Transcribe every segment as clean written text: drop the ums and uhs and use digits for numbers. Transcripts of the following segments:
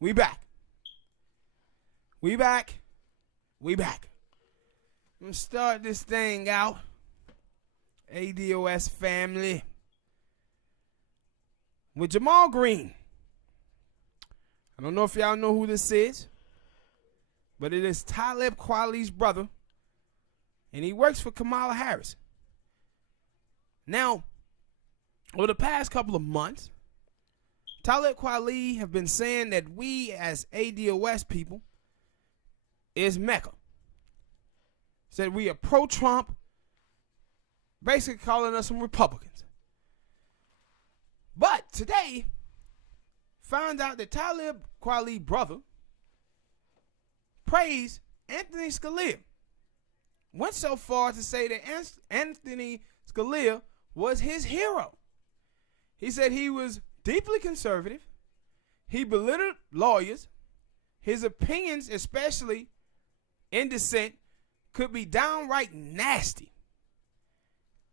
We back. We back. We back. I'm going to start this thing out. ADOS family. With Jamal Green. I don't know if y'all know who this is, but it is Talib Kweli's brother, and he works for Kamala Harris. Now, over the past couple of months, Talib Kweli have been saying that we as ADOS people is Mecca. Said we are pro-Trump, basically calling us some Republicans. But today, found out that Talib Kweli brother praised Anthony Scalia. Went so far to say that Anthony Scalia was his hero. He said he was deeply conservative. He belittled lawyers. His opinions, especially in dissent, could be downright nasty.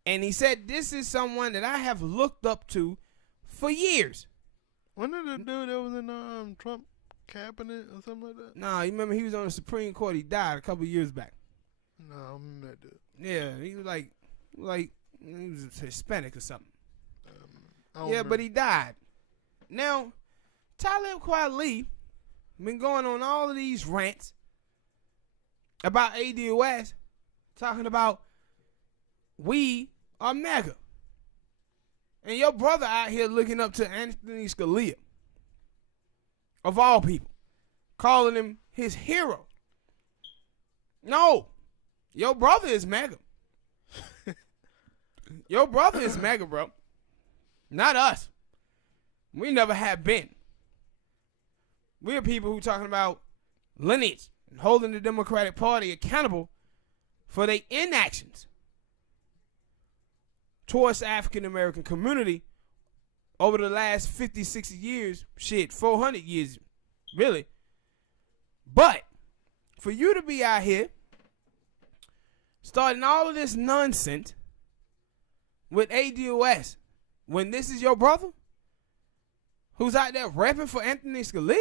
And he said this is someone that I have looked up to for years. Wasn't it the dude that was in Trump cabinet or something like that? Nah, you remember he was on the Supreme Court. He died a couple of years back. No, I don't remember that dude. Yeah, he was like he was Hispanic or something. Yeah, remember. but he died. Now, Talib Kweli been going on all of these rants about ADOS, talking about we are MAGA. And your brother out here looking up to Anthony Scalia, of all people, calling him his hero. No, your brother is MAGA. Your brother is MAGA, bro. Not us. We never have been. We're people who talking about lineage and holding the Democratic Party accountable for their inactions towards the African American community over the last 50, 60 years, 400 years, really. But for you to be out here starting all of this nonsense with ADOS when this is your brother who's out there repping for Anthony Scalia,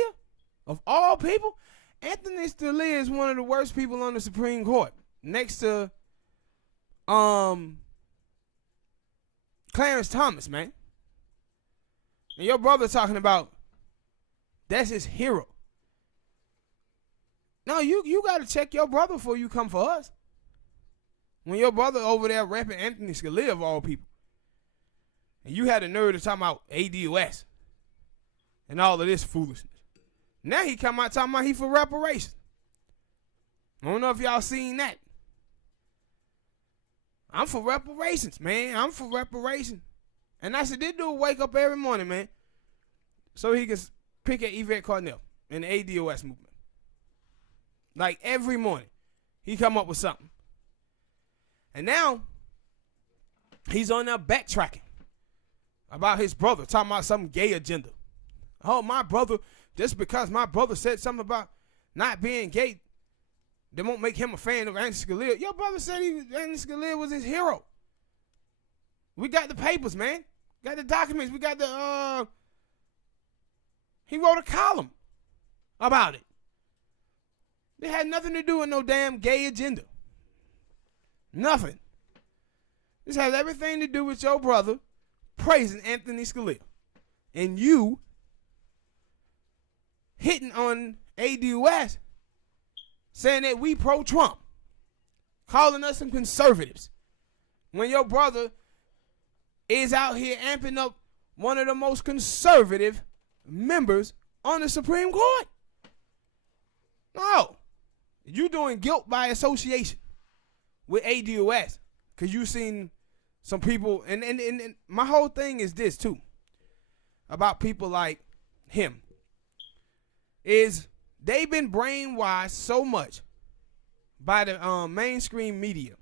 of all people. Anthony Scalia is one of the worst people on the Supreme Court, next to Clarence Thomas, man. And your brother talking about that's his hero. No, you got to check your brother before you come for us. When your brother over there repping Anthony Scalia, of all people, and you had the nerve to talk about ADOS and all of this foolishness. Now he come out talking about he for reparations. I don't know if y'all seen that. I'm for reparations, man. I'm for reparations. And I said, this dude wake up every morning, man, so he can pick at Yvette Carnell in the ADOS movement. Like every morning, he come up with something. And now, he's on there backtracking about his brother, talking about some gay agenda. Oh, my brother, just because my brother said something about not being gay, that won't make him a fan of Anthony Scalia. Your brother said Anthony Scalia was his hero. We got the papers, man. Got the documents. We got the, he wrote a column about it. It had nothing to do with no damn gay agenda. Nothing. This has everything to do with your brother praising Anthony Scalia. And you hitting on ADOS saying that we pro-Trump, calling us some conservatives, when your brother is out here amping up one of the most conservative members on the Supreme Court. No. You doing guilt by association with ADOS, because you seen some people, and my whole thing is this too, about people like him, is they've been brainwashed so much by the mainstream media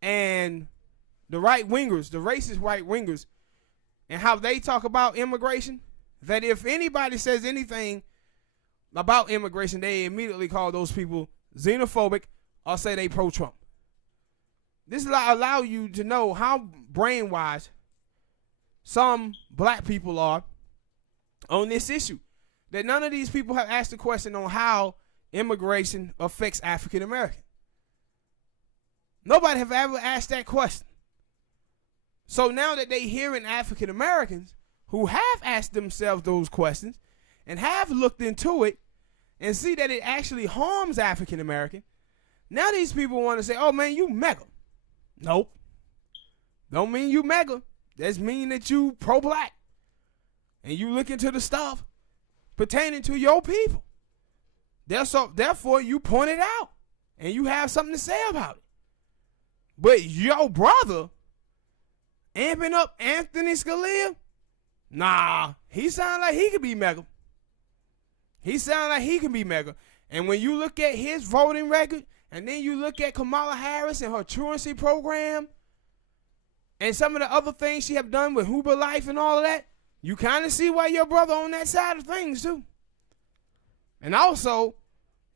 and the right-wingers, the racist right-wingers, and how they talk about immigration, that if anybody says anything about immigration, they immediately call those people xenophobic or say they pro-Trump. This allow you to know how brainwashed some black people are on this issue. that none of these people have asked the question on how immigration affects African Americans. Nobody have ever asked that question. So now that they hearing African Americans who have asked themselves those questions and have looked into it and see that it actually harms African American, now these people want to say, oh man, you mega. Nope. Don't mean you mega. That's mean that you pro-black. And you look into the stuff pertaining to your people. Therefore, you point it out. And you have something to say about it. But your brother amping up Anthony Scalia, nah, he sound like he could be mega. He sound like he can be mega. And when you look at his voting record, and then you look at Kamala Harris and her truancy program, and some of the other things she have done with Uber Life and all of that, you kind of see why your brother on that side of things too. And also,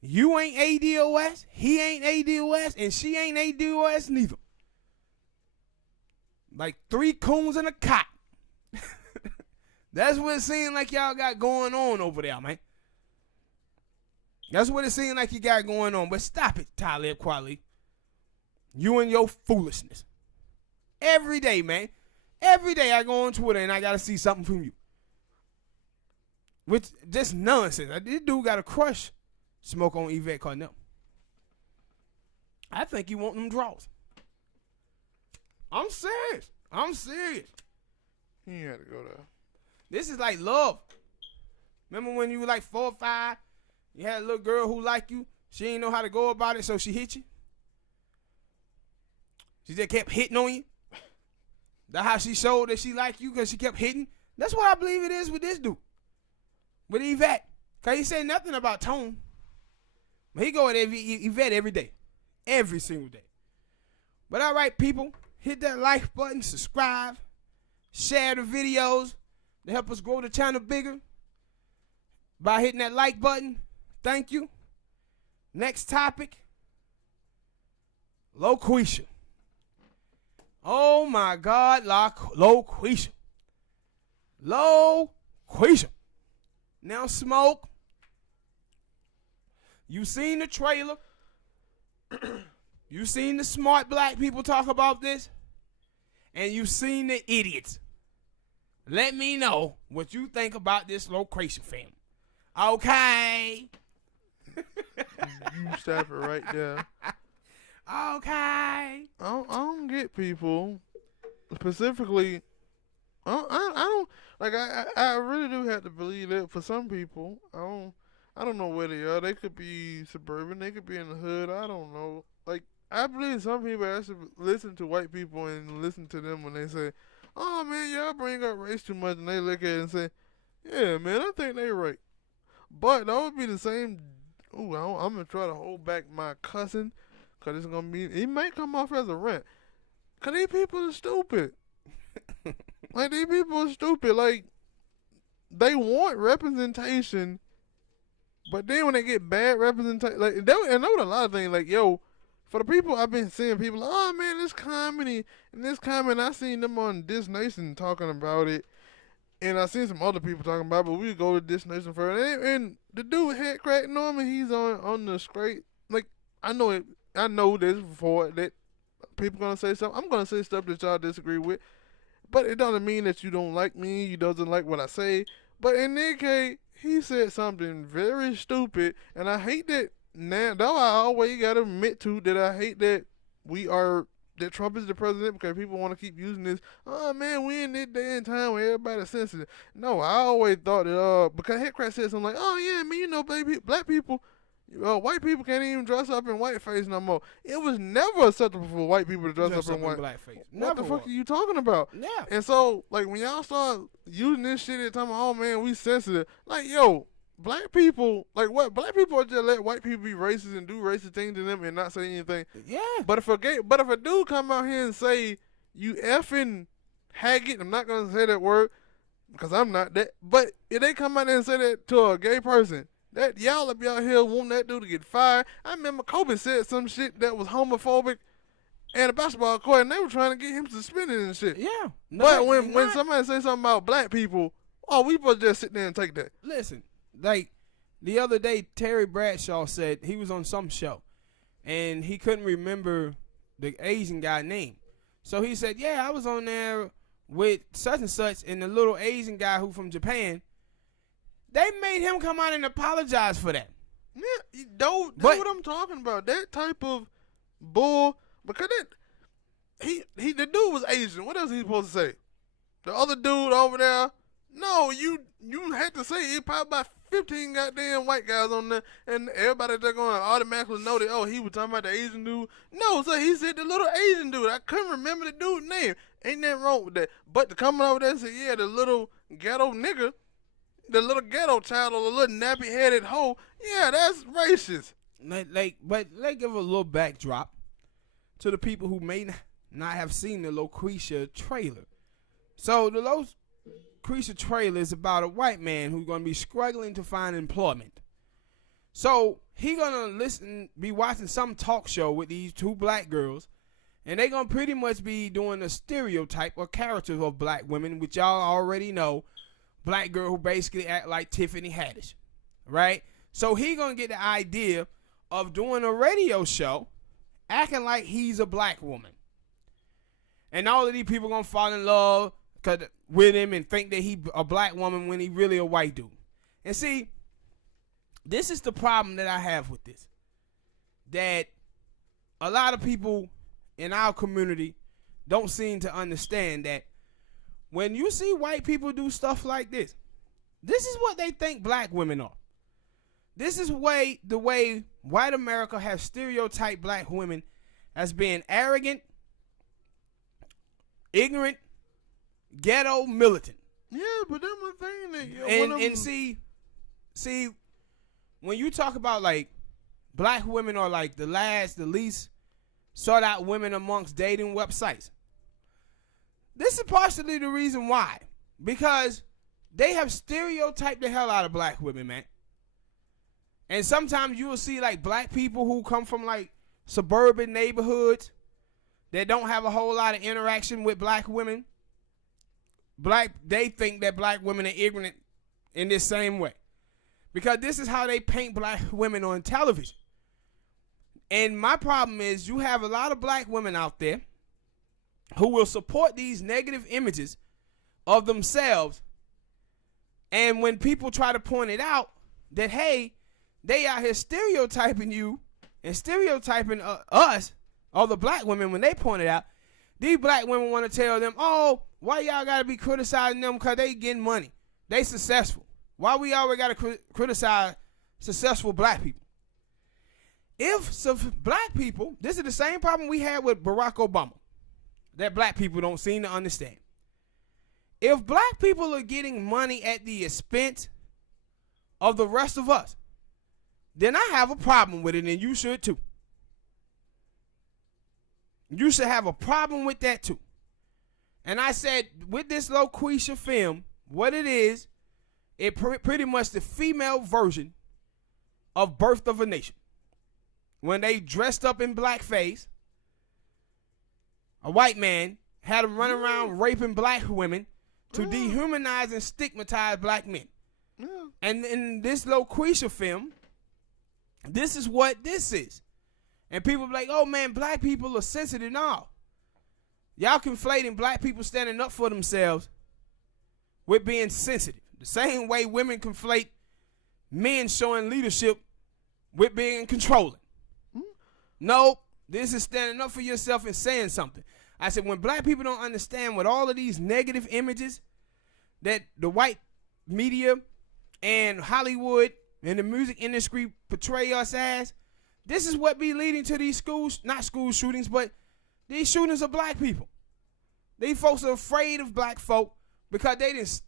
you ain't ADOS, he ain't ADOS, and she ain't ADOS neither. Like 3 coons in a cot. That's what it seems like y'all got going on over there, man. That's what it seems like you got going on. But stop it, Talib Kweli. You and your foolishness. Every day, man. Every day I go on Twitter and I got to see something from you. Which, just nonsense. This dude got a crush smoke on Yvette Carnell. I think he want them draws. I'm serious. I'm serious. He ain't had to go there. This is like love. Remember when you were like 4 or 5? You had a little girl who liked you. She didn't know how to go about it, so she hit you. She just kept hitting on you. That's how she showed that she liked you, because she kept hitting. That's what I believe it is with this dude. With Yvette. Because he said nothing about tone. But he go at Yvette every day. Every single day. But all right, people. Hit that like button. Subscribe. Share the videos to help us grow the channel bigger. By hitting that like button. Thank you. Next topic. Loquisha. Oh my God, Loquisha. Loquisha. Now, Smoke. You seen the trailer. You seen the smart black people talk about this. And you seen the idiots. Let me know what you think about this Loquisha film. Okay. You stop it right there. Okay. I don't get people specifically. I don't like. I really do have to believe that for some people. I don't know where they are. They could be suburban. They could be in the hood. I don't know. Like, I believe some people actually listen to white people and listen to them when they say, "Oh man, y'all bring up race too much," and they look at it and say, "Yeah, man, I think they right." But that would be the same. Ooh, I'm gonna try to hold back my cussing, cause it's gonna be. It might come off as a rant. Cause these people are stupid. Like, these people are stupid. Like, they want representation, but then when they get bad representation, like, and there were a lot of things. Like, yo, for the people I've been seeing, people like, oh man, this comedy and this comedy. I seen them on This Nation talking about it. And I seen some other people talking about it, but we go to This Nation first. And the dude head crack Norman, he's on the straight. Like, I know this before that people gonna say something. I'm gonna say stuff that y'all disagree with. But it doesn't mean that you don't like me, you doesn't like what I say. But in this case, he said something very stupid, and I hate that now. Though I always gotta admit to that I hate that that Trump is the president, because people want to keep using this. Oh man, we in this day and time where everybody's sensitive. No, I always thought that because Headcraft said something like, oh yeah, man, you know, black people, white people can't even dress up in whiteface no more. It was never acceptable for white people to dress up in blackface. What the fuck are you talking about? Yeah. And so, like, when y'all start using this shit and talking about, oh man, we sensitive, like, yo, black people, like, what? Black people just let white people be racist and do racist things to them and not say anything. Yeah. But if a dude come out here and say, you effing haggot, I'm not gonna say that word because I'm not that. But if they come out there and say that to a gay person, that y'all will be out here wanting that dude to get fired. I remember Kobe said some shit that was homophobic and a basketball court, and they were trying to get him suspended and shit. Yeah. But when somebody say something about black people, oh, we supposed to just sit there and take that. Listen, like the other day, Terry Bradshaw said he was on some show, and he couldn't remember the Asian guy name. So he said, yeah, I was on there with such and such, and the little Asian guy who from Japan, they made him come out and apologize for that. Yeah, that's what I'm talking about. That type of bull, because the dude was Asian. What else he supposed to say? The other dude over there, no, you had to say it. Probably about 15 goddamn white guys on there, and everybody they're going to automatically know that, oh, he was talking about the Asian dude. No, so he said the little Asian dude. I couldn't remember the dude's name. Ain't nothing wrong with that. But to come over there and say, yeah, the little ghetto nigga, the little ghetto child, or the little nappy-headed hoe, yeah, that's racist. But let's give a little backdrop to the people who may not have seen the Loquisha trailer. So the Loquisha trailer is about a white man who's going to be struggling to find employment. So he going to be watching some talk show with these two black girls, and they going to pretty much be doing a stereotype or character of black women, which y'all already know. Black girl who basically act like Tiffany Haddish, right? So he going to get the idea of doing a radio show acting like he's a black woman. And all of these people going to fall in love with him and think that he a black woman when he really a white dude. And see, this is the problem that I have with this. That a lot of people in our community don't seem to understand that when you see white people do stuff like this is what they think black women are. This is the way white America has stereotyped black women as being arrogant, ignorant, ghetto, militant. Yeah, but that's my thing. That, and see, when you talk about like black women are like the least sought out women amongst dating websites. This is partially the reason why. Because they have stereotyped the hell out of black women, man. And sometimes you will see like black people who come from like suburban neighborhoods that don't have a whole lot of interaction with black women. They think that black women are ignorant in this same way. Because this is how they paint black women on television. And my problem is you have a lot of black women out there who will support these negative images of themselves. And when people try to point it out that, hey, they out here stereotyping you and stereotyping us, or the black women, when they point it out, these black women want to tell them, oh, why y'all got to be criticizing them because they getting money. They successful. Why we always got to criticize successful black people? If black people, this is the same problem we had with Barack Obama that black people don't seem to understand. If black people are getting money at the expense of the rest of us, then I have a problem with it, and you should too. You should have a problem with that too. And I said, with this Loquisha film, what it is, it pretty much the female version of Birth of a Nation. When they dressed up in blackface, a white man had them run around raping black women to dehumanize and stigmatize black men. Yeah. And in this Loquisha film, this is what this is. And people be like, oh man, black people are sensitive. No. Y'all conflating black people standing up for themselves with being sensitive. The same way women conflate men showing leadership with being controlling. No, this is standing up for yourself and saying something. I said, when black people don't understand what all of these negative images that the white media and Hollywood and the music industry portray us as, this is what be leading to these not school shootings, but these shootings of black people. These folks are afraid of black folk because they didn't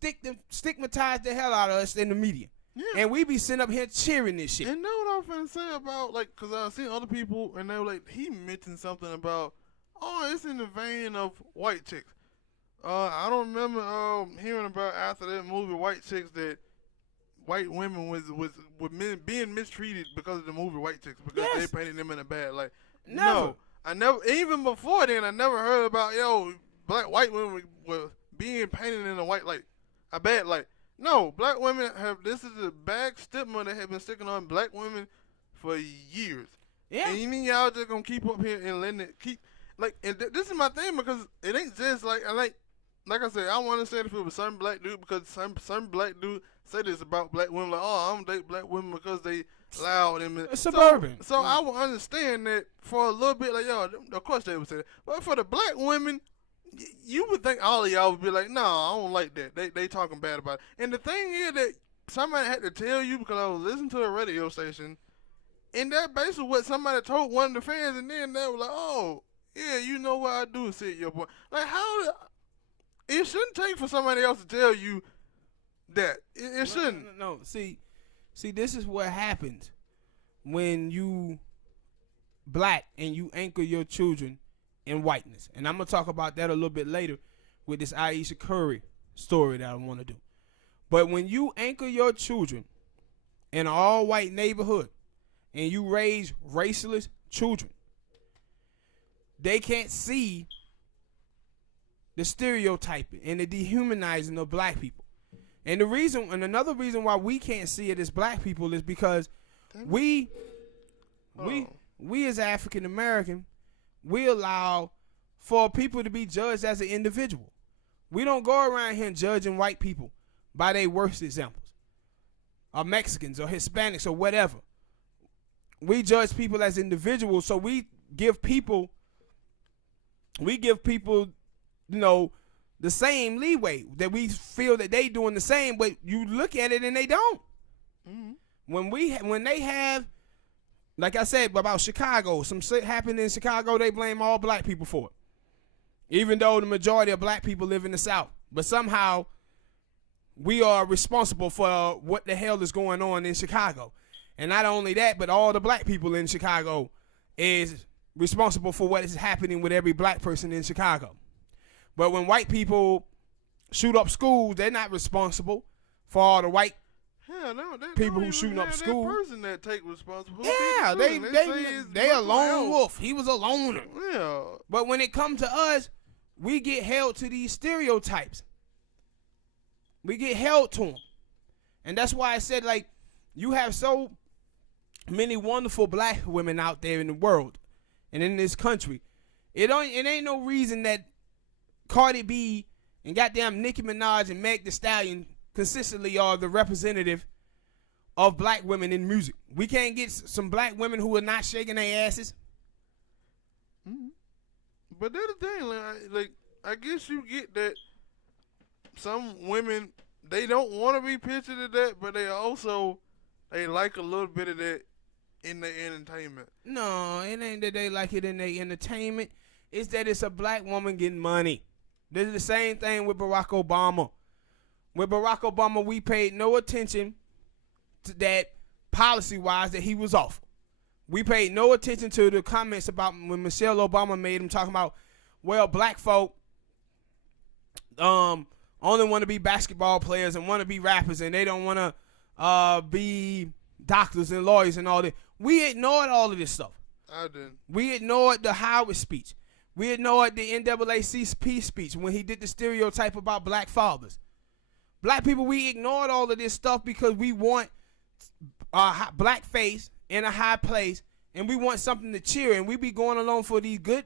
stigmatize the hell out of us in the media. Yeah. And we be sitting up here cheering this shit. And know what I'm finna say about, like, because I've seen other people, and they were like, he mentioned something about, oh, it's in the vein of white chicks. I don't remember hearing about after that movie, White Chicks, that white women was being mistreated because of the movie White Chicks, because they painted them in a bad light. No, I never, even before then, I never heard about, white women were being painted in a white light, a bad light. No, black women have. This is a bad stigma that have been sticking on black women for years. Yeah. And you mean y'all just gonna keep up here and letting it keep like? And this is my thing because it ain't just like I said. I want to say if it was some black dude because some black dude say this about black women like, oh, I don't date black women because they loud and suburban. So I will understand that for a little bit, like yo, of course they would say that. But for the black women, you would think all of y'all would be like, no, I don't like that. They talking bad about it. And the thing is that somebody had to tell you because I was listening to a radio station. And that basically what somebody told one of the fans, and then they were like, "Oh, yeah, you know what I do, sit your boy." Like it shouldn't take for somebody else to tell you that. It shouldn't. No. See, this is what happens when you black and you anchor your children in whiteness. And I'm gonna talk about that a little bit later with this Aisha Curry story that I want to do. But when you anchor your children in an all-white neighborhood, and you raise raceless children, they can't see the stereotyping and the dehumanizing of black people. And another reason why we can't see it as black people is because we as African American, we allow for people to be judged as an individual. We don't go around here judging white people by their worst examples, or Mexicans or Hispanics or whatever. We judge people as individuals, so we give people, you know, the same leeway that we feel that they doing the same, but you look at it and they don't. Mm-hmm. When they have, like I said about Chicago, some shit happened in Chicago, they blame all black people for it, even though the majority of black people live in the South. But somehow we are responsible for what the hell is going on in Chicago. And not only that, but all the black people in Chicago is responsible for what is happening with every black person in Chicago. But when white people shoot up schools, they're not responsible for all the white people who shooting up schools. That person that take responsibility. Yeah, they a lone wolf. He was a loner. Yeah. But when it comes to us, we get held to these stereotypes. We get held to them. And that's why I said, like, you have so many wonderful black women out there in the world and in this country. It ain't no reason that Cardi B and goddamn Nicki Minaj and Meg Thee Stallion consistently are the representative of black women in music. We can't get some black women who are not shaking their asses. Mm-hmm. But that's the thing, like I guess you get that some women, they don't want to be pictured of that, but they like a little bit of that in their entertainment. No, it ain't that they like it in their entertainment. It's that it's a black woman getting money. This is the same thing with Barack Obama. With Barack Obama, we paid no attention to that policy-wise that he was off. We paid no attention to the comments about when Michelle Obama made him talking about, well, black folk only want to be basketball players and want to be rappers and they don't want to be doctors and lawyers and all that. We ignored all of this stuff. I didn't. We ignored the Howard speech. We ignored the NAACP speech when he did the stereotype about black fathers. Black people, we ignored all of this stuff because we want a black face in a high place and we want something to cheer, and we be going along for these good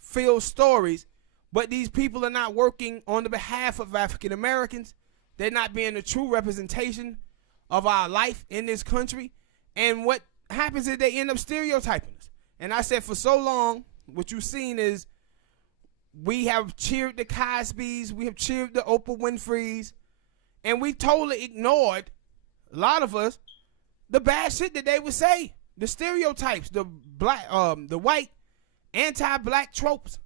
filled stories, but these people are not working on the behalf of African Americans. They're not being a true representation of our life in this country. And what happens is they end up stereotyping us. And I said for so long, what you've seen is we have cheered the Cosbys, we have cheered the Oprah Winfreys, and we totally ignored, a lot of us, the bad shit that they would say, the stereotypes, the black, the white anti-black tropes.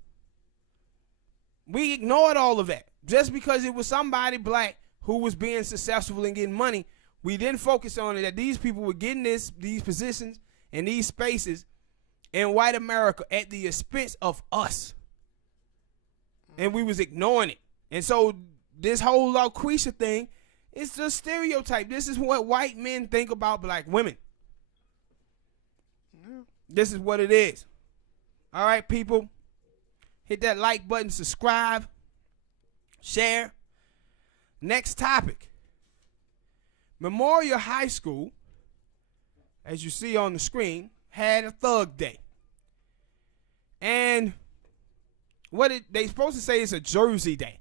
We ignored all of that just because it was somebody black who was being successful and getting money. We didn't focus on it, that these people were getting these positions and these spaces in white America at the expense of us. And we was ignoring it. And so this whole LaQuisha thing is just stereotype. This is what white men think about black women. Yeah. This is what it is. All right, people. Hit that like button, subscribe, share. Next topic. Memorial High School, as you see on the screen, had a Thug Day. And they supposed to say it's a Jersey Day.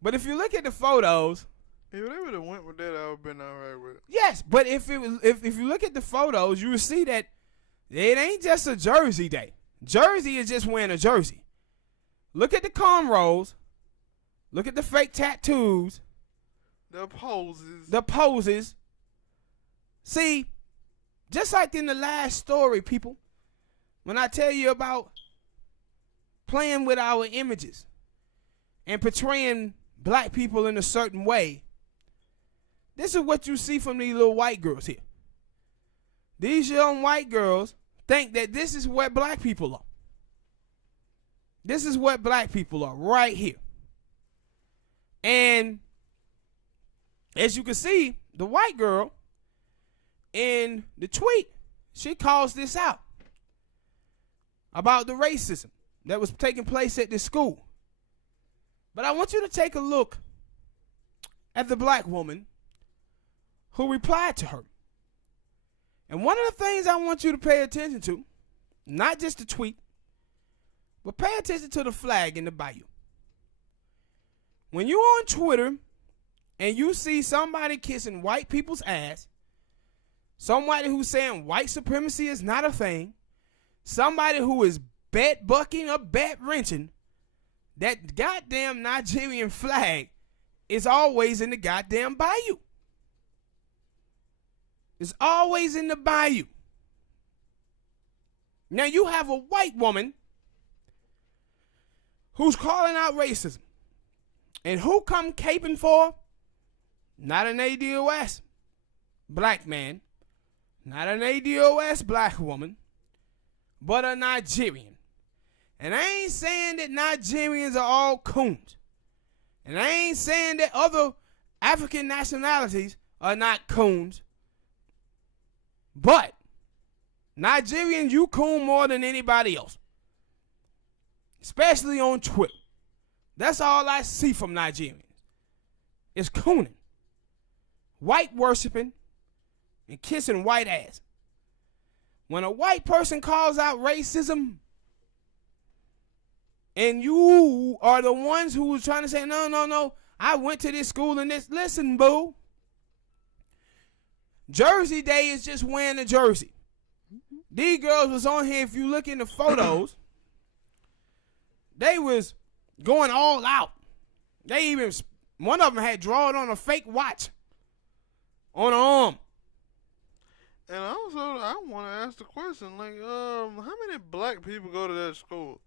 But if you look at the photos, if they would have went with that, I would have been all right with it. yes, but if you look at the photos, you will see that it ain't just a Jersey Day. Jersey is just wearing a jersey. Look at the cornrows. Look at the fake tattoos. The poses. The poses. See, just like in the last story, people, when I tell you about playing with our images and portraying black people in a certain way, this is what you see from these little white girls here. These young white girls think that this is what black people are. This is what black people are right here. And as you can see, the white girl in the tweet, she calls this out about the racism that was taking place at this school. But I want you to take a look at the black woman who replied to her. And one of the things I want you to pay attention to, not just the tweet, but pay attention to the flag in the bayou. When you're on Twitter and you see somebody kissing white people's ass, somebody who's saying white supremacy is not a thing, somebody who is bed bucking or bed wrenching, that goddamn Nigerian flag is always in the goddamn bayou. It's always in the bayou. Now you have a white woman who's calling out racism. And who come caping for? Not an ADOS black man, not an ADOS black woman, but a Nigerian. And I ain't saying that Nigerians are all coons. And I ain't saying that other African nationalities are not coons. But Nigerians, you coon more than anybody else. Especially on Twitter. That's all I see from Nigerians. Is cooning. White worshiping and kissing white ass. When a white person calls out racism and you are the ones who are trying to say, no, I went to this school and this. Listen, boo. Jersey Day is just wearing a jersey. These girls was on here, if you look in the photos, they was going all out. They even, one of them had drawn on a fake watch on her arm. And also, I want to ask the question, like, how many black people go to that school?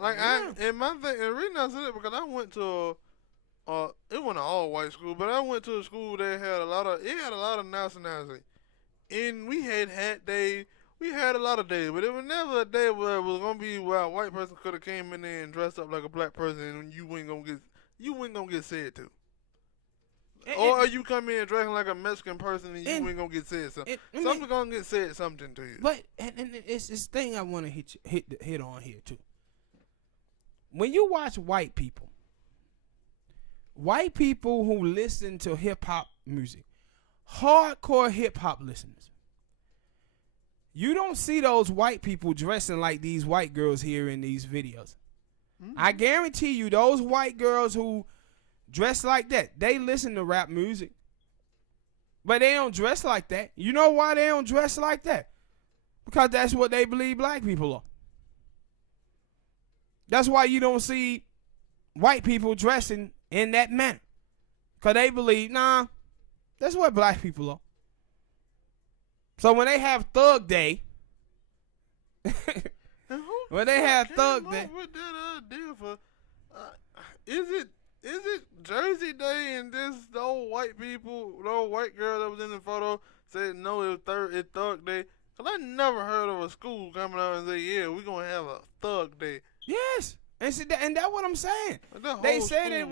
Like, Yeah. and the reason I said it because I went to it wasn't an all white school, but I went to a school that had a lot of nationality. And we had hat day, we had a lot of days, but it was never a day where it was gonna be where a white person could have came in there and dressed up like a black person and you ain't gonna get said to. Or you come in dressing like a Mexican person and you ain't gonna get said something. Something's gonna get said something to you. But and it's this thing I want to hit on here too. When you watch white people who listen to hip hop music, hardcore hip hop listeners, you don't see those white people dressing like these white girls here in these videos. Mm-hmm. I guarantee you, those white girls who dress like that, they listen to rap music, but they don't dress like that. You know why they don't dress like that? Because that's what they believe black people are. That's why you don't see white people dressing in that manner. Because they believe, nah, that's what black people are. So when they have Thug Day, when they have Thug Day, with that idea for, is it Jersey Day and the old white girl that was in the photo said no, it's Thug Day? Cause I never heard of a school coming out and say, yeah, we're gonna have a Thug Day. Yes, and that's what I'm saying. They said it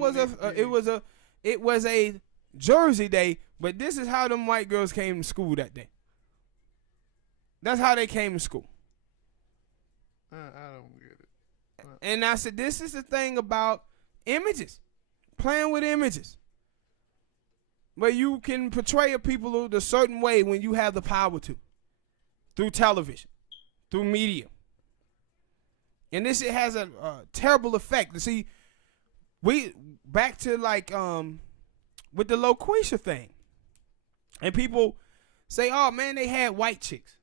was a Jersey Day, but this is how them white girls came to school that day. That's how they came to school. I don't get it. And I said, this is the thing about images, playing with images. But you can portray a people a certain way when you have the power to. Through television. Through media. And this, it has a terrible effect. See, we back to like with the Loquisha thing. And people say, oh man, they had white chicks.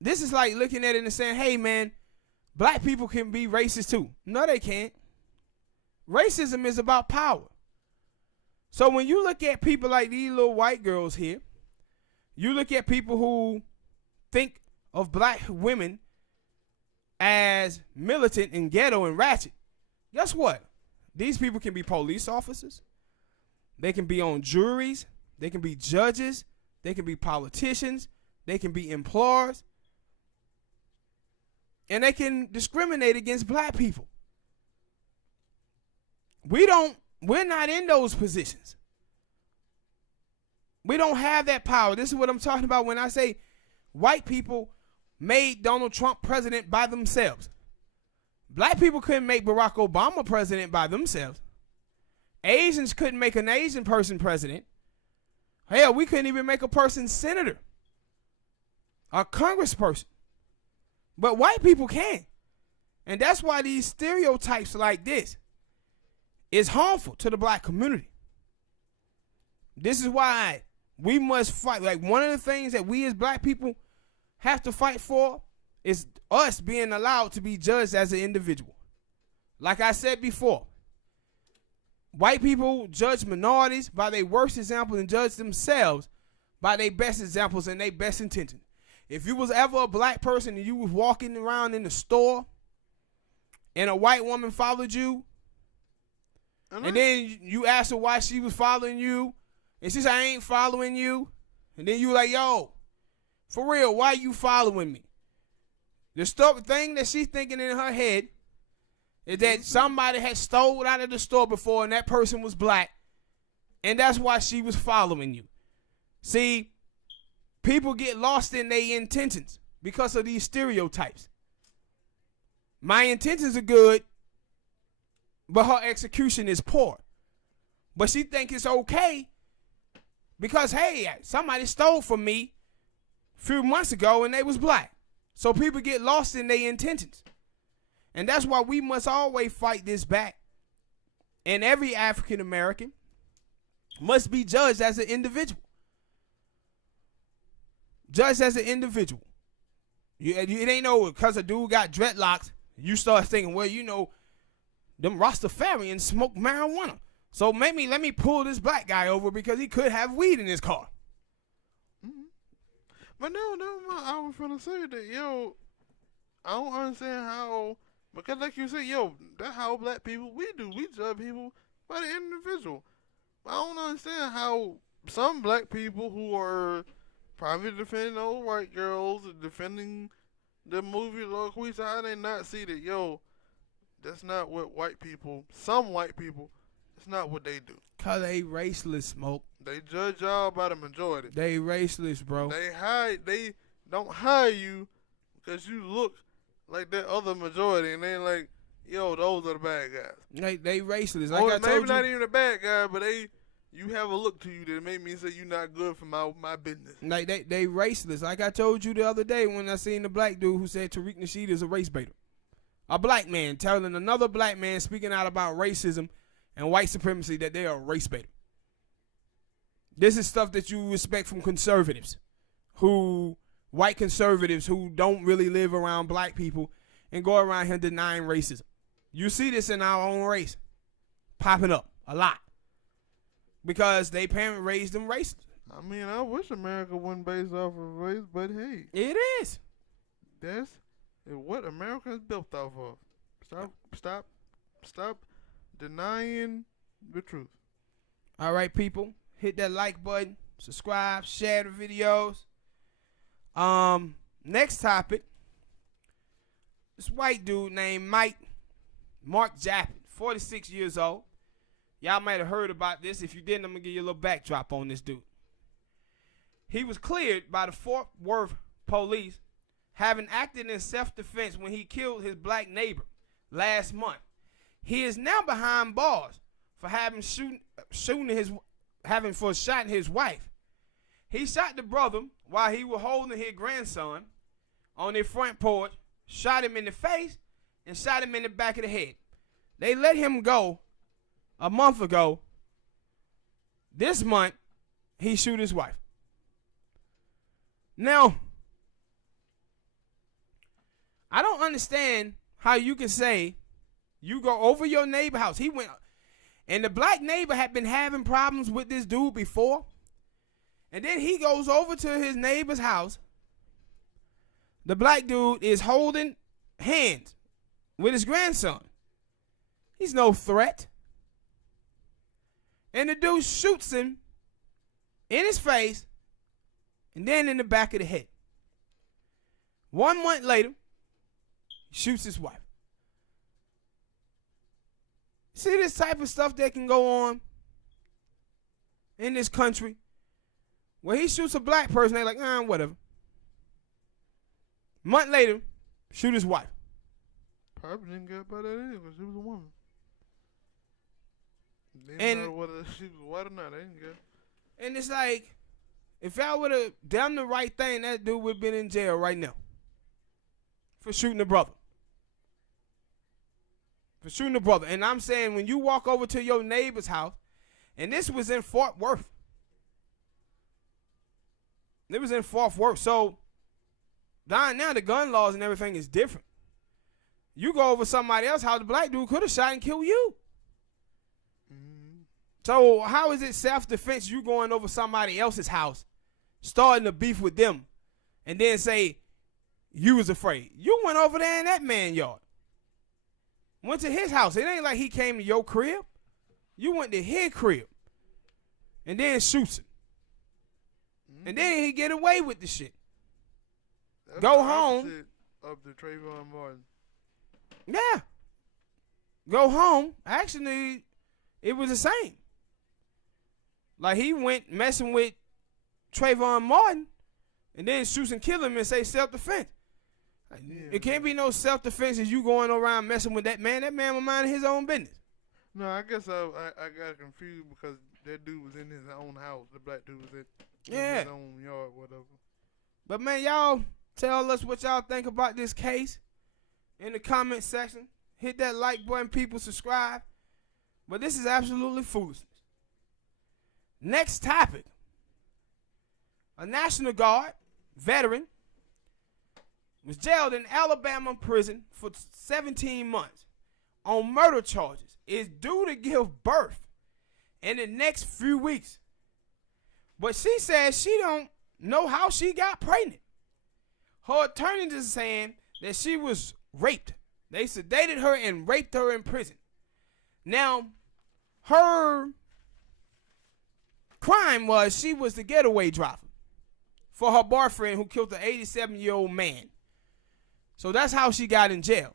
This is like looking at it and saying, hey man, black people can be racist too. No, they can't. Racism is about power. So when you look at people like these little white girls here, you look at people who think of black women as militant and ghetto and ratchet. Guess what? These people can be police officers. They can be on juries. They can be judges. They can be politicians. They can be employers. And they can discriminate against black people. We're not in those positions. We don't have that power. This is what I'm talking about when I say white people made Donald Trump president by themselves. Black people couldn't make Barack Obama president by themselves. Asians couldn't make an Asian person president. Hell, we couldn't even make a person senator. A congressperson. But white people can. And that's why these stereotypes like this is harmful to the black community. This is why we must fight. Like, one of the things that we as black people have to fight for is us being allowed to be judged as an individual. Like I said before, white people judge minorities by their worst examples and judge themselves by their best examples and their best intentions. If you was ever a black person and you was walking around in the store and a white woman followed you, and then you asked her why she was following you, and she said, I ain't following you, and then you like, yo, for real, why you following me? The thing that she's thinking in her head is that somebody had stole out of the store before and that person was black, and that's why she was following you. See, people get lost in their intentions because of these stereotypes. My intentions are good, but her execution is poor. But she think it's okay because, hey, somebody stole from me a few months ago and they was black. So people get lost in their intentions. And that's why we must always fight this back. And every African American must be judged as an individual. Judged as an individual. It ain't no because a dude got dreadlocks, you start thinking, well, you know, them Rastafarians smoke marijuana. So maybe let me pull this black guy over because he could have weed in his car. Mm-hmm. But no, I was gonna say that, yo, I don't understand how, because like you said, yo, that's how black people, we do. We judge people by the individual. I don't understand how some black people who are probably defending those white girls and defending the movie Loquisha, how they not see that, yo, that's not what some white people, it's not what they do. Cause they raceless, Smoke. They judge y'all by the majority. They raceless, bro. They don't hire you because you look like that other majority, and they like, yo, those are the bad guys. They raceless. Like, or maybe not even a bad guy, but you have a look to you that made me say you're not good for my business. Like they raceless. Like I told you the other day when I seen the black dude who said Tariq Nasheed is a race baiter. A black man telling another black man speaking out about racism and white supremacy that they are a race baiter. This is stuff that you expect from conservatives, white conservatives who don't really live around black people and go around here denying racism. You see this in our own race popping up a lot because they parent raised them racist. I mean, I wish America wasn't based off of race, but hey. It is. That's what America is built off of. Stop denying the truth. All right, people. Hit that like button. Subscribe. Share the videos. Next topic. This white dude named Mark Jappin, 46 years old. Y'all might have heard about this. If you didn't, I'm going to give you a little backdrop on this dude. He was cleared by the Fort Worth police having acted in self-defense when he killed his black neighbor last month. He is now behind bars for having shot his wife. He shot the brother while he was holding his grandson on their front porch, shot him in the face, and shot him in the back of the head. They let him go a month ago. This month, he shoot his wife. Now, I don't understand how you can say you go over your neighbor's house. He went, and the black neighbor had been having problems with this dude before. And then he goes over to his neighbor's house. The black dude is holding hands with his grandson. He's no threat. And the dude shoots him in his face and then in the back of the head. 1 month later, he shoots his wife. See this type of stuff that can go on in this country where he shoots a black person, they like, whatever. Month later, shoot his wife. Probably didn't get by that anyway because she was a woman. They And- didn't know whether she was white or not. They didn't get. And it's like, if y'all would have done the right thing, that dude would have been in jail right now for shooting the brother. For shooting the brother. And I'm saying, when you walk over to your neighbor's house, and this was in Fort Worth. It was in Fort Worth. So, down now, the gun laws and everything is different. You go over somebody else's house, the black dude could have shot and killed you. Mm-hmm. So how is it self-defense you going over somebody else's house, starting a beef with them, and then say you was afraid? You went over there in that man's yard. Went to his house. It ain't like he came to your crib. You went to his crib. And then shoots him. Mm-hmm. And then he get away with the shit. That's Go the home. opposite of the Trayvon Martin. Yeah. Go home. Actually, it was the same. Like, he went messing with Trayvon Martin and then shoots and kill him and say self-defense. Yeah, It can't be no self-defense as you going around messing with that man. That man was minding his own business. No, I guess I got confused because that dude was in his own house. The black dude was in his own yard, whatever. But, man, y'all tell us what y'all think about this case in the comment section. Hit that like button, people. Subscribe. But this is absolutely foolishness. Next topic. A National Guard veteran was jailed in Alabama prison for 17 months on murder charges. Is due to give birth in the next few weeks. But she says she don't know how she got pregnant. Her attorney is saying that she was raped. They sedated her and raped her in prison. Now, her crime was she was the getaway driver for her boyfriend who killed the 87-year-old man. So that's how she got in jail.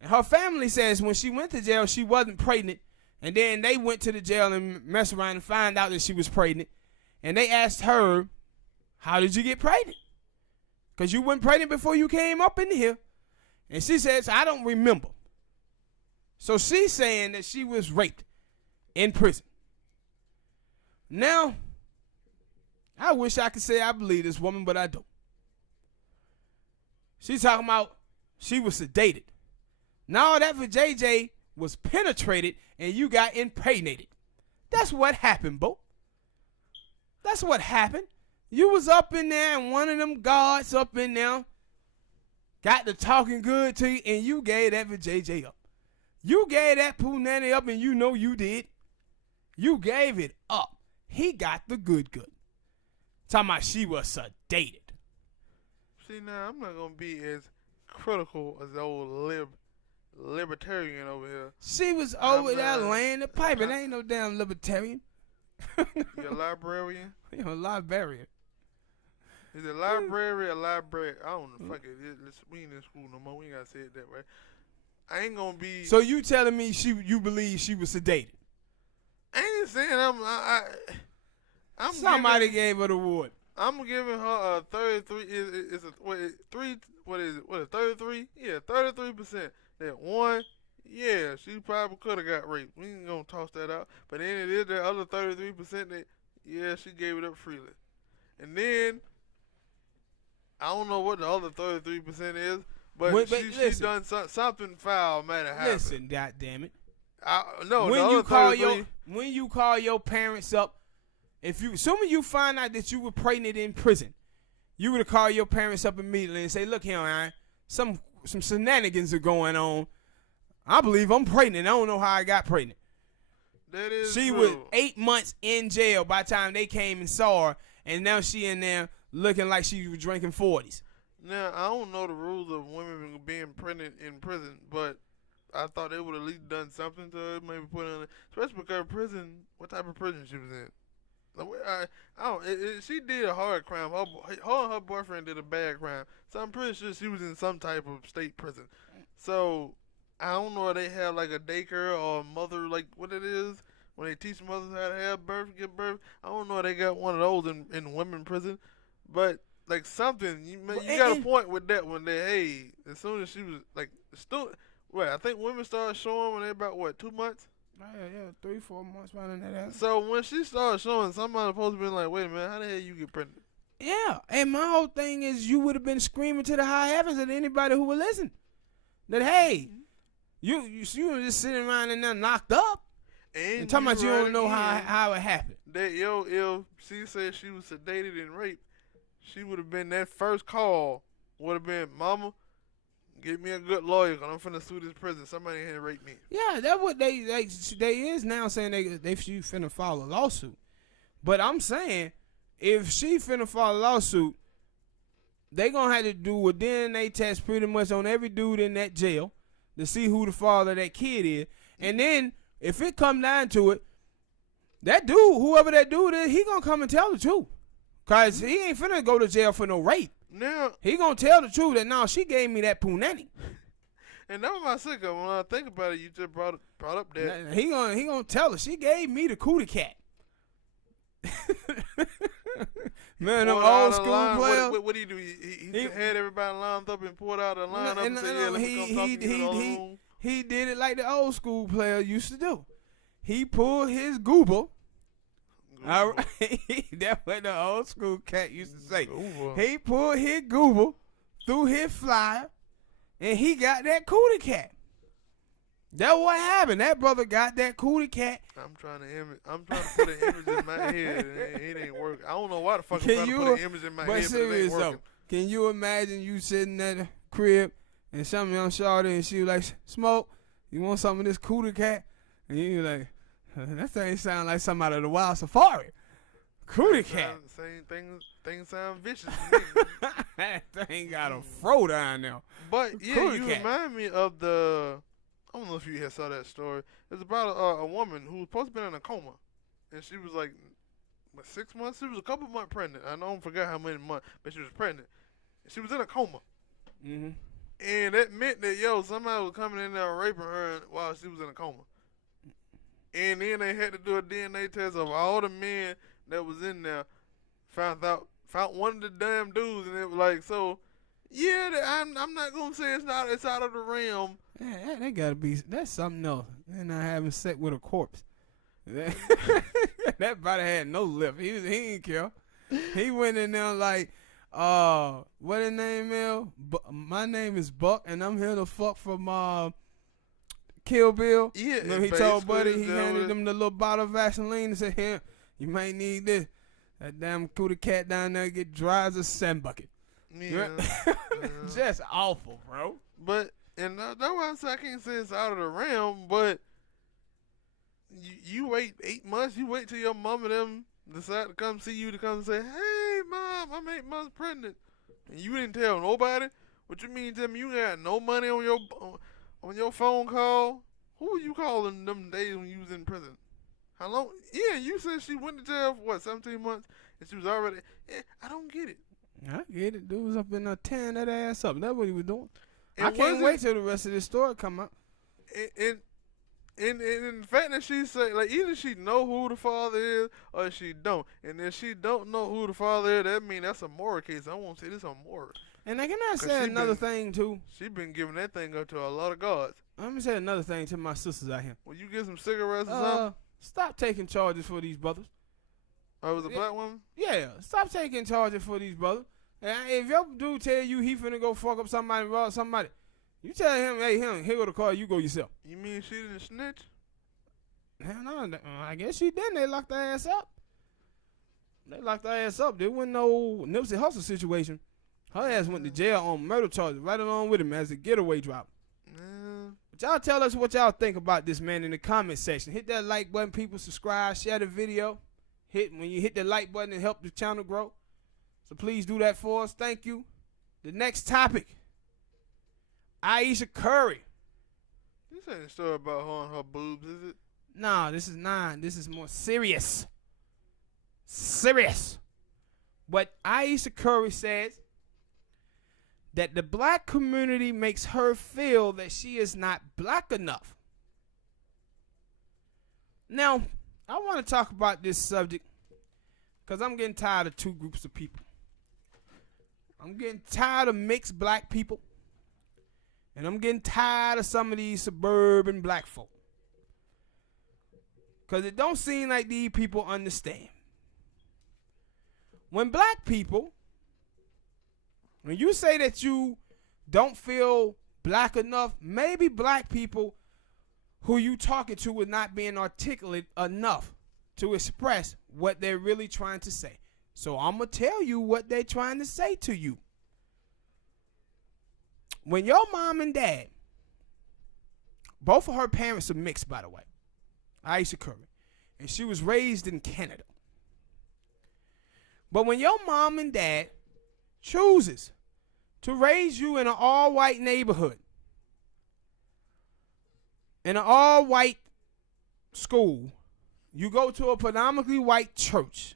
And her family says when she went to jail, she wasn't pregnant. And then they went to the jail and messed around and found out that she was pregnant. And they asked her, how did you get pregnant? Because you weren't pregnant before you came up in here. And she says, I don't remember. So she's saying that she was raped in prison. Now, I wish I could say I believe this woman, but I don't. She's talking about she was sedated. Now that for JJ was penetrated and you got impregnated. That's what happened, Bo. That's what happened. You was up in there and one of them guards up in there got to talking good to you and you gave that for JJ up. You gave that poo nanny up and you know you did. You gave it up. He got the good. Talking about she was sedated. See, now I'm not gonna be as critical as the old libertarian over here. She was over there laying the pipe. It ain't no damn libertarian. You a librarian? You a librarian. Is it library or library? I don't know. Fuck it. We ain't in school no more. We ain't gotta say it that way. I ain't gonna be. So you telling me you believe she was sedated? I ain't saying I'm. Somebody gave her the award. I'm giving her a 33. It's a what? 3. What is it? What is 33? Yeah, 33%. That one, Yeah, she probably could have got raped. We ain't gonna toss that out. But then it is the other 33% that, yeah, she gave it up freely. And then, I don't know what the other 33% is, but she done something foul might have happened. Listen, goddammit. No, when the you call 33, when you call your parents up, assuming you find out that you were pregnant in prison, you would have called your parents up immediately and say, "Look here, man, some shenanigans are going on. I believe I'm pregnant. I don't know how I got pregnant." That is She true. was 8 months in jail by the time they came and saw her, and now she in there looking like she was drinking 40s. Now, I don't know the rules of women being pregnant in prison, but I thought they would at least done something to her, maybe put her in, especially because prison, what type of prison she was in. I don't. She did a hard crime. Her and her boyfriend did a bad crime. So I'm pretty sure she was in some type of state prison. So I don't know if they have like a daycare or a mother, like what it is when they teach mothers how to have birth, give birth. I don't know if they got one of those in women prison, but like something you got a point with that one. That hey, as soon as she was like still, I think women started showing when they about 2 months. Yeah, 3-4 months running that out. So when she started showing, somebody supposed to be like, "Wait a minute, how the hell you get pregnant?" Yeah, and my whole thing is you would have been screaming to the high heavens at anybody who would listen. That hey, you were just sitting around and there knocked up, and talking about you don't know how it happened. That if she said she was sedated and raped, she would have been that first call would have been, "Mama, get me a good lawyer, cause I'm finna sue this prison. Somebody here raped me." Yeah, that's what they is now saying she finna file a lawsuit. But I'm saying if she finna file a lawsuit, they gonna have to do a DNA test pretty much on every dude in that jail to see who the father of that kid is. And then if it come down to it, that dude, whoever that dude is, he gonna come and tell the truth. Cause he ain't finna go to jail for no rape. Now he gonna tell the truth that no, she gave me that punani. And that was my second. When I think about it, you just brought up that he gonna tell her she gave me the cootie cat. Man, them old school players. What did he do? He had everybody lined up and pulled out a line up and said, "Yeah, let me come talk to you." He did it like the old school player used to do. He pulled his goober. All right. That's what the old school cat used to say. He pulled his goober through his flyer, and he got that cootie cat. That's what happened. That brother got that cootie cat. I'm trying to put an image in my head, and it ain't working. I don't know why the fuck I'm trying to put an image in my head, but it ain't working. Can you imagine you sitting at the crib and some young shawty and she was like, "Smoke, you want some of this cootie cat?" And you like, "That thing sound like something out of the Wild Safari." Cootie cat. Same thing sound vicious to me. That thing got a fro down there. But yeah, you remind me of the. I don't know if you had saw that story. It's about a woman who was supposed to be in a coma, and she was like, 6 months? She was a couple months pregnant. I don't forget how many months, but she was pregnant. She was in a coma. Mm-hmm. And that meant that, somebody was coming in there and raping her while she was in a coma. And then they had to do a DNA test of all the men that was in there. Found one of the damn dudes, and it was like, so, yeah, I'm not going to say it's out of the realm. Yeah, that gotta be, that's something else. They're not having sex with a corpse. That body had no lip. He didn't care. He went in there like, what his name is? My name is Buck, and I'm here to fuck from Kill Bill. Yeah. When he told Buddy, he handed him the little bottle of Vaseline and said, "Here, you might need this." That damn cootie cat down there get dry as a sand bucket. Yeah. Just awful, bro. But. And that's why I say I can't say it's out of the realm, but you wait 8 months, you wait till your mom and them decide to come see you to come and say, "Hey, Mom, I'm 8 months pregnant," and you didn't tell nobody. What you mean tell me you got no money on your phone call? Who were you calling them days when you was in prison? How long? Yeah, you said she went to jail for 17 months, and she was already. Yeah, I don't get it. I get it. Dude was up in there tearing that ass up. That's what he was doing. And I can't wait till the rest of this story come out. And the fact that she say, like, either she know who the father is or she don't. And if she don't know who the father is, that mean that's a moral case. I won't say this on moral. And I cannot say another thing too. She been giving that thing up to a lot of gods. Let me say another thing to my sisters out here. When you get some cigarettes or something? Stop taking charges for these brothers. Oh, it was a black woman? Yeah, stop taking charges for these brothers. And if your dude tell you he finna go fuck up somebody, rob somebody, you tell him, hey, here go the car, you go yourself. You mean she didn't snitch? Hell no, I guess she didn't. They locked her ass up. There wasn't no Nipsey Hussle situation. Her ass went to jail on murder charges right along with him as a getaway driver. But y'all tell us what y'all think about this man in the comment section. Hit that like button, people. Subscribe, share the video. When you hit the like button, it help the channel grow. So please do that for us. Thank you. The next topic. Aisha Curry. This ain't a story about her and her boobs, is it? Nah, this is not. This is more serious. But Aisha Curry says that the black community makes her feel that she is not black enough. Now, I want to talk about this subject because I'm getting tired of two groups of people. I'm getting tired of mixed black people, and I'm getting tired of some of these suburban black folk. Because it don't seem like these people understand. When black people, when you say that you don't feel black enough, maybe black people who you talking to are not being articulate enough to express what they're really trying to say. So I'm going to tell you what they're trying to say to you. When your mom and dad, both of her parents are mixed, by the way, Aisha Curry, and she was raised in Canada. But when your mom and dad chooses to raise you in an all-white neighborhood, in an all-white school, you go to a predominantly white church,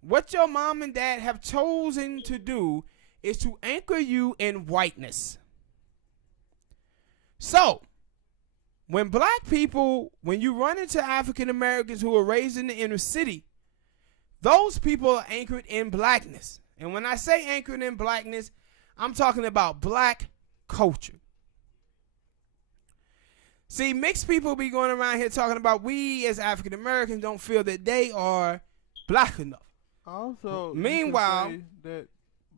what your mom and dad have chosen to do is to anchor you in whiteness. So, when black people, when you run into African Americans who are raised in the inner city, those people are anchored in blackness. And when I say anchored in blackness, I'm talking about black culture. See, mixed people be going around here talking about we as African Americans don't feel that they are black enough. Also, meanwhile, that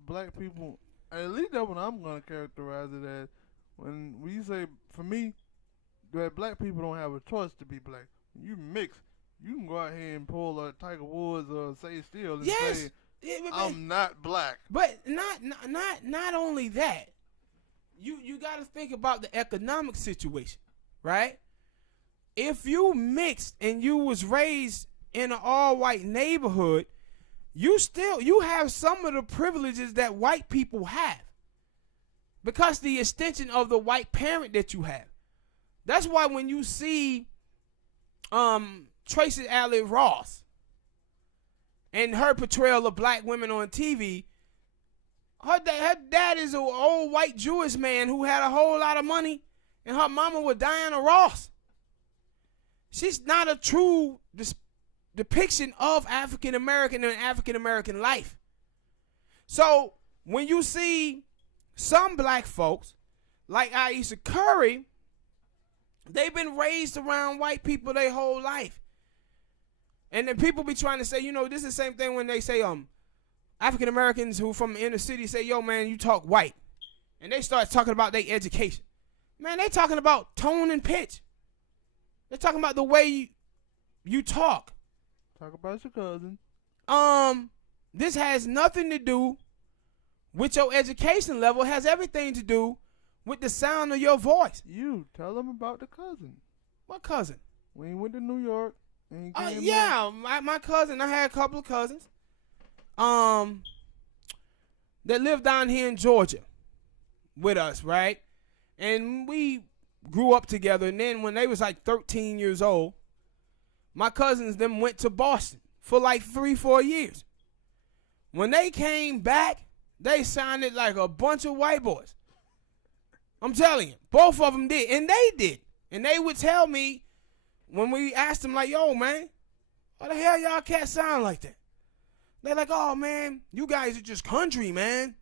black people, at least that's what I'm going to characterize it as. When we say, for me, that black people don't have a choice to be black. You mix. You can go out here and pull a Tiger Woods or Say Still and say, I'm not black. But not only that. You got to think about the economic situation, right? If you mixed and you was raised in an all-white neighborhood, you have some of the privileges that white people have because the extension of the white parent that you have. That's why when you see Tracy Alley Ross and her portrayal of black women on TV, her dad is an old white Jewish man who had a whole lot of money, and her mama was Diana Ross. She's not a true depiction of African American and African American life. So when you see some black folks like Aisha Curry, they've been raised around white people their whole life. And then people be trying to say, this is the same thing when they say African Americans who from the inner city say, yo, man, you talk white. And they start talking about their education. Man, they talking about tone and pitch. They're talking about the way you talk. Talk about your cousin. This has nothing to do with your education level. It has everything to do with the sound of your voice. You tell them about the cousin. What cousin? When you went to New York. Yeah, my cousin. I had a couple of cousins. That lived down here in Georgia with us, right? And we grew up together. And then when they was like 13 years old, my cousins them went to Boston for like 3-4 years. When they came back, they sounded like a bunch of white boys. I'm telling you, both of them did, and they did. And they would tell me when we asked them, like, yo, man, why the hell y'all cats sound like that? They're like, oh, man, you guys are just country, man.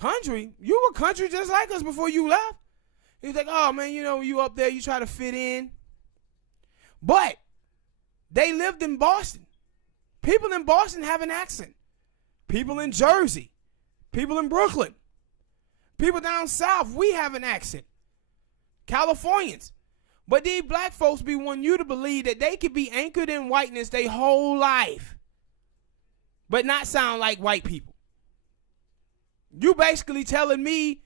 Country? You were country just like us before you left. He was like, oh, man, you up there, you try to fit in. But they lived in Boston. People in Boston have an accent. People in Jersey. People in Brooklyn. People down south, we have an accent. Californians. But these black folks be wanting you to believe that they could be anchored in whiteness their whole life, but not sound like white people. You basically telling me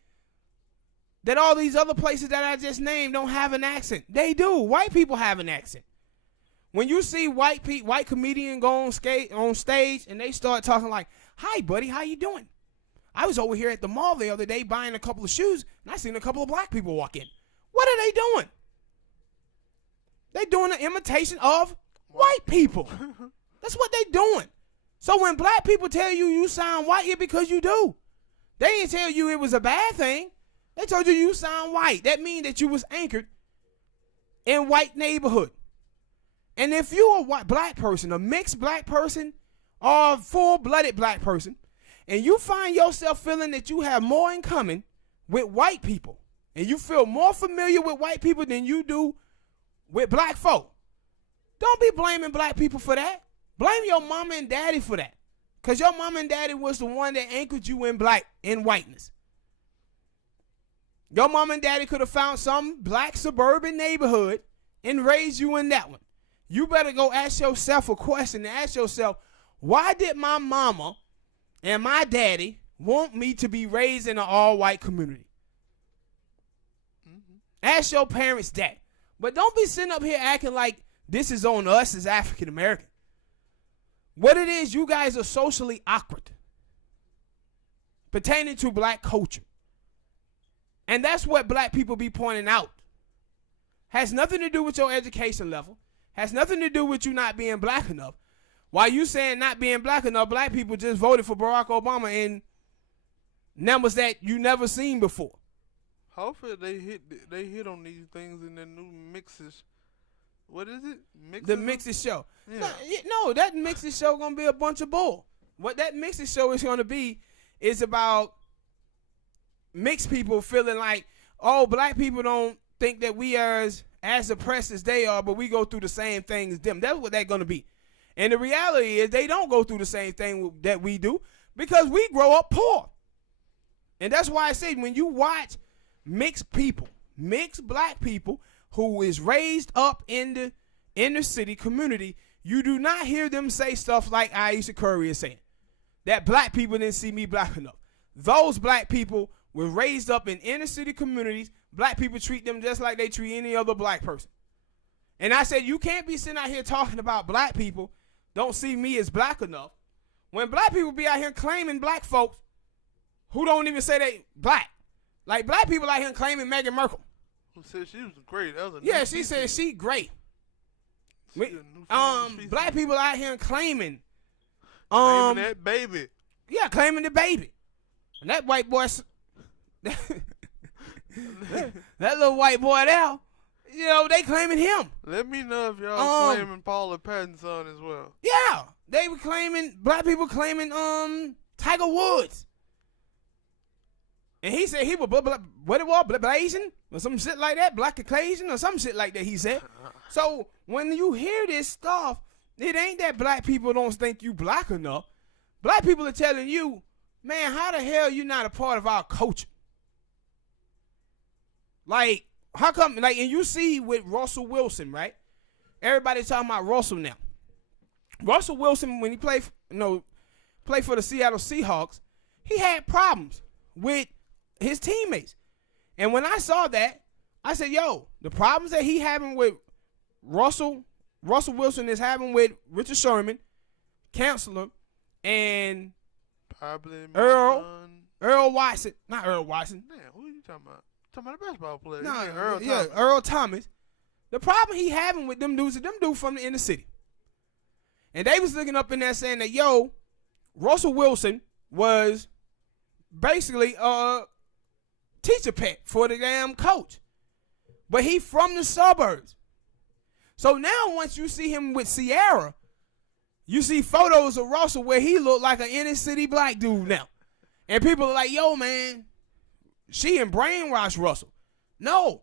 that all these other places that I just named don't have an accent. They do. White people have an accent. When you see white comedian go on stage and they start talking like, hi, buddy, how you doing? I was over here at the mall the other day buying a couple of shoes, and I seen a couple of black people walk in. What are they doing? They doing an imitation of white people. That's what they doing. So when black people tell you you sound white, it's because you do. They didn't tell you it was a bad thing. They told you you sound white. That means that you was anchored in white neighborhood. And if you're a white black person, a mixed black person, or a full-blooded black person, and you find yourself feeling that you have more in common with white people, and you feel more familiar with white people than you do with black folk, don't be blaming black people for that. Blame your mama and daddy for that. Because your mama and daddy was the one that anchored you in whiteness. Your mama and daddy could have found some black suburban neighborhood and raised you in that one. You better go ask yourself a question and ask yourself, why did my mama and my daddy want me to be raised in an all-white community? Ask your parents that. But don't be sitting up here acting like this is on us as African American. What it is, you guys are socially awkward pertaining to black culture. And that's what black people be pointing out. Has nothing to do with your education level. Has nothing to do with you not being black enough. While you saying not being black enough, black people just voted for Barack Obama in numbers that you never seen before. Hopefully they hit on these things in their new mixes. What is it? The Mixes show. Yeah. No, that Mixes show gonna be a bunch of bull. What that Mixes show is gonna be is about mixed people feeling like, oh, black people don't think that we are as oppressed as they are, but we go through the same thing as them. That's what they're gonna be. And the reality is they don't go through the same thing that we do because we grow up poor. And that's why I say when you watch mixed people, mixed black people who is raised up in the inner city community, you do not hear them say stuff like Aisha Curry is saying, that black people didn't see me black enough. Those black people were raised up in inner city communities. Black people treat them just like they treat any other black person. And I said, you can't be sitting out here talking about black people don't see me as black enough when black people be out here claiming black folks who don't even say they black. Like black people out here claiming Meghan Markle. Who said she was great? That was Yeah, she said she great. Black people out here claiming that baby. Yeah, claiming the baby. And that white boy that little white boy there, they claiming him. Let me know if y'all claiming Paula Patton's son as well. Yeah, they were claiming, black people claiming Tiger Woods. And he said he was blazing or some shit like that, black occasion or some shit like that, he said. So when you hear this stuff, it ain't that black people don't think you black enough. Black people are telling you, man, how the hell you not a part of our culture? Like, how come, and you see with Russell Wilson, right? Everybody's talking about Russell now. Russell Wilson, when he played for the Seattle Seahawks, he had problems with his teammates. And when I saw that, I said, yo, the problems that he having with Russell Wilson is having with Richard Sherman, Counselor, and probably Earl Watson. Not Earl Watson. Damn, who are you talking about? Talking about a basketball player. No, Earl Thomas. The problem he having with them dudes is them dudes from the inner city. And they was looking up in there saying that, yo, Russell Wilson was basically a teacher pet for the damn coach. But he from the suburbs. So now once you see him with Sierra, you see photos of Russell where he looked like an inner city black dude now. And people are like, yo, man, she and brainwash Russell. No.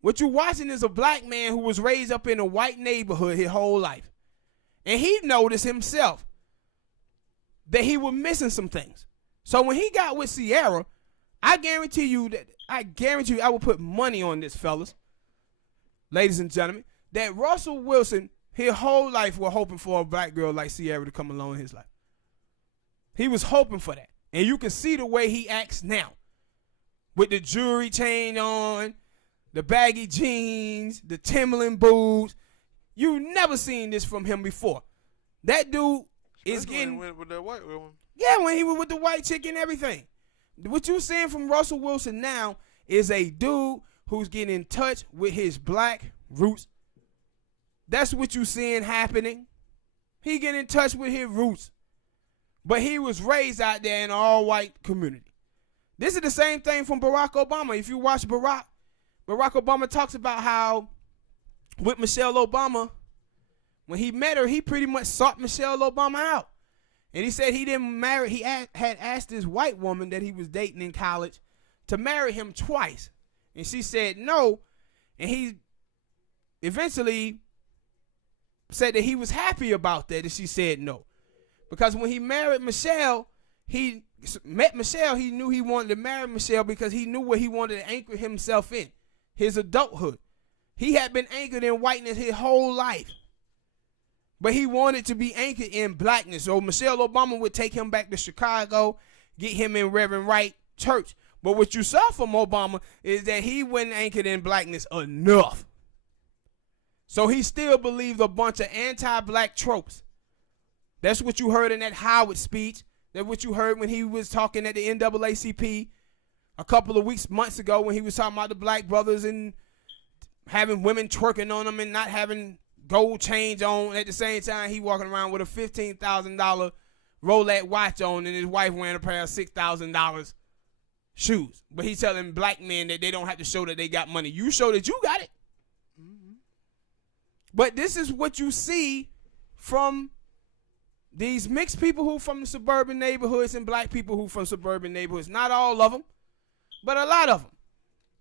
What you're watching is a black man who was raised up in a white neighborhood his whole life. And he noticed himself that he was missing some things. So when he got with Sierra, I guarantee you, I will put money on this, fellas, ladies and gentlemen, that Russell Wilson, his whole life, was hoping for a black girl like Sierra to come along in his life. He was hoping for that. And you can see the way he acts now. With the jewelry chain on, the baggy jeans, the Timberland boots. You never seen this from him before. That dude is getting... When he went with that white woman. Yeah, when he was with the white chick and everything. What you seeing from Russell Wilson now is a dude who's getting in touch with his black roots. That's what you seeing happening. He getting in touch with his roots. But he was raised out there in an all-white community. This is the same thing from Barack Obama. If you watch Barack Obama talks about how with Michelle Obama, when he met her, he pretty much sought Michelle Obama out. And he said he didn't marry, he had asked this white woman that he was dating in college to marry him twice. And she said no. And he eventually said that he was happy about that, and she said no. Because when he married Michelle, he met Michelle, he knew he wanted to marry Michelle because he knew what he wanted to anchor himself in, his adulthood. He had been anchored in whiteness his whole life. But he wanted to be anchored in blackness. So Michelle Obama would take him back to Chicago, get him in Reverend Wright Church. But what you saw from Obama is that he wasn't anchored in blackness enough. So he still believed a bunch of anti-black tropes. That's what you heard in that Howard speech. That's what you heard when he was talking at the NAACP a couple of months ago when he was talking about the black brothers and having women twerking on them and not having gold chains on. At the same time, he walking around with a $15,000 Rolex watch on and his wife wearing a pair of $6,000 shoes. But he's telling black men that they don't have to show that they got money. You show that you got it. Mm-hmm. But this is what you see from these mixed people who from the suburban neighborhoods and black people who from suburban neighborhoods. Not all of them, but a lot of them.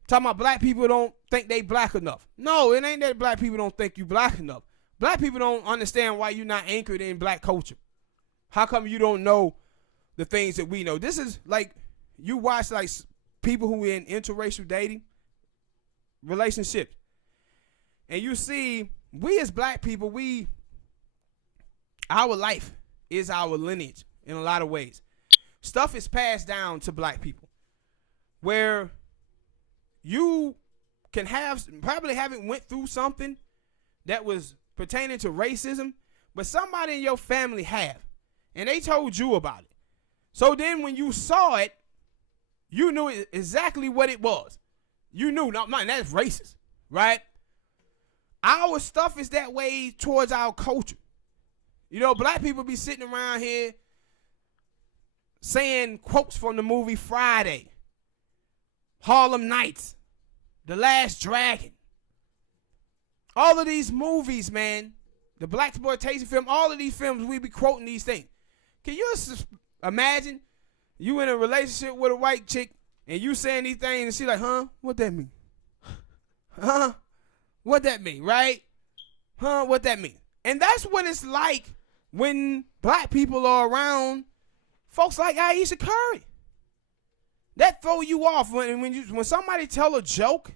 Talking about black people don't think they black enough. No, it ain't that black people don't think you black enough. Black people don't understand why you're not anchored in black culture. How come you don't know the things that we know? This is like, you watch like people who in interracial dating relationships, and you see we as black people, our life is our lineage in a lot of ways. Stuff is passed down to black people where you can probably haven't went through something that was pertaining to racism, but somebody in your family have, and they told you about it. So then when you saw it, you knew exactly what it was. You knew, no, man, that's racist, right? Our stuff is that way towards our culture. You know, black people be sitting around here saying quotes from the movie Friday, Harlem Nights, The Last Dragon. All of these movies, man, the blaxploitation film, all of these films, we be quoting these things. Can you imagine you in a relationship with a white chick and you saying these things and she like, huh? What that mean? Huh? What that mean, right? Huh? What that mean? And that's what it's like when black people are around folks like Aisha Curry. That throw you off when somebody tell a joke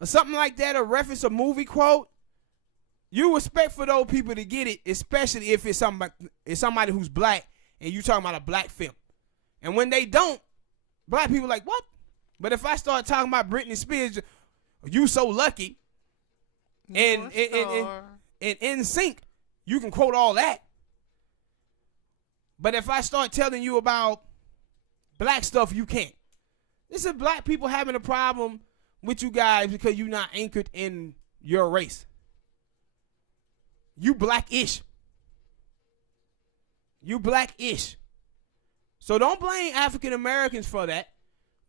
or something like that, or reference a movie quote. You expect for those people to get it, especially if it's somebody who's black and you talking about a black film. And when they don't, black people like, what? But if I start talking about Britney Spears, you so lucky, and in sync, you can quote all that. But if I start telling you about black stuff, you can't. This is black people having a problem with you guys because you're not anchored in your race. You black-ish. You black-ish. So don't blame African Americans for that.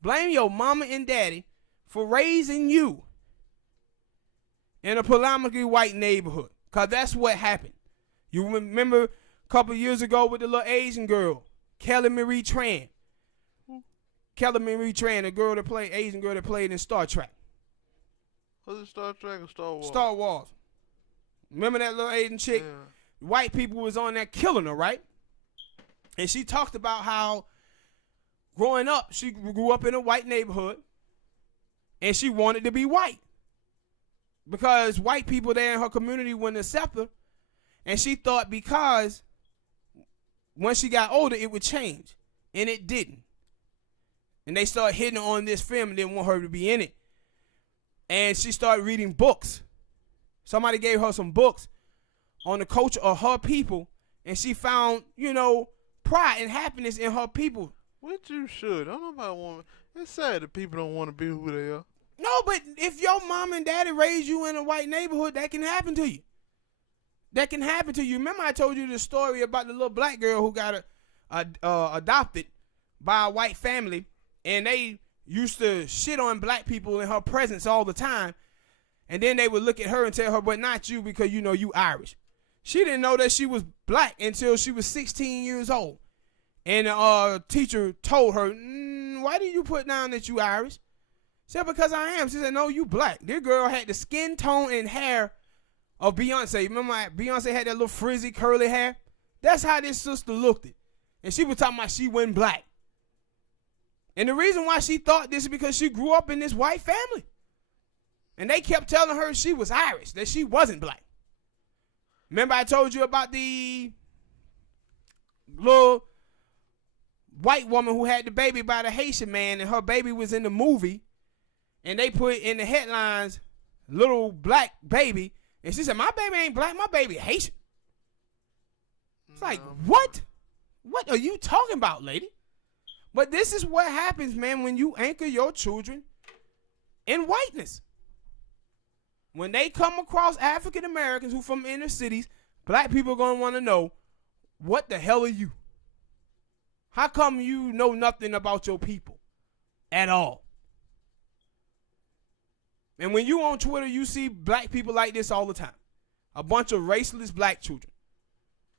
Blame your mama and daddy for raising you in a predominantly white neighborhood, because that's what happened. You remember a couple years ago with the little Asian girl, Kelly Marie Tran. Kelly Marie Tran, the girl that played, Asian girl that played in Star Trek. Was it Star Trek or Star Wars? Star Wars. Remember that little Asian chick? Yeah. White people was on there killing her, right? And she talked about how growing up, she grew up in a white neighborhood, and she wanted to be white because white people there in her community wouldn't accept her, and she thought because when she got older, it would change, and it didn't. And they started hitting on this film and didn't want her to be in it. And she started reading books. Somebody gave her some books on the culture of her people, and she found, pride and happiness in her people. Which you should. I don't know about women. It's sad that people don't want to be who they are. No, but if your mom and daddy raised you in a white neighborhood, that can happen to you. That can happen to you. Remember I told you the story about the little black girl who got adopted by a white family, and they used to shit on black people in her presence all the time. And then they would look at her and tell her, but not you because you Irish. She didn't know that she was black until she was 16 years old. And the teacher told her, why did you put down that you Irish? She said, because I am. She said, no, you black. This girl had the skin tone and hair of Beyonce. Remember Beyonce had that little frizzy curly hair? That's how this sister looked it. And she was talking about she wasn't black. And the reason why she thought this is because she grew up in this white family. And they kept telling her she was Irish, that she wasn't black. Remember I told you about the little white woman who had the baby by the Haitian man, and her baby was in the movie, and they put in the headlines, little black baby, and she said, my baby ain't black, my baby Haitian. It's like, what? What are you talking about, lady? But this is what happens, man, when you anchor your children in whiteness. When they come across African Americans who from inner cities, black people are going to want to know, what the hell are you? How come you know nothing about your people at all? And when you on Twitter, you see black people like this all the time. A bunch of raceless black children.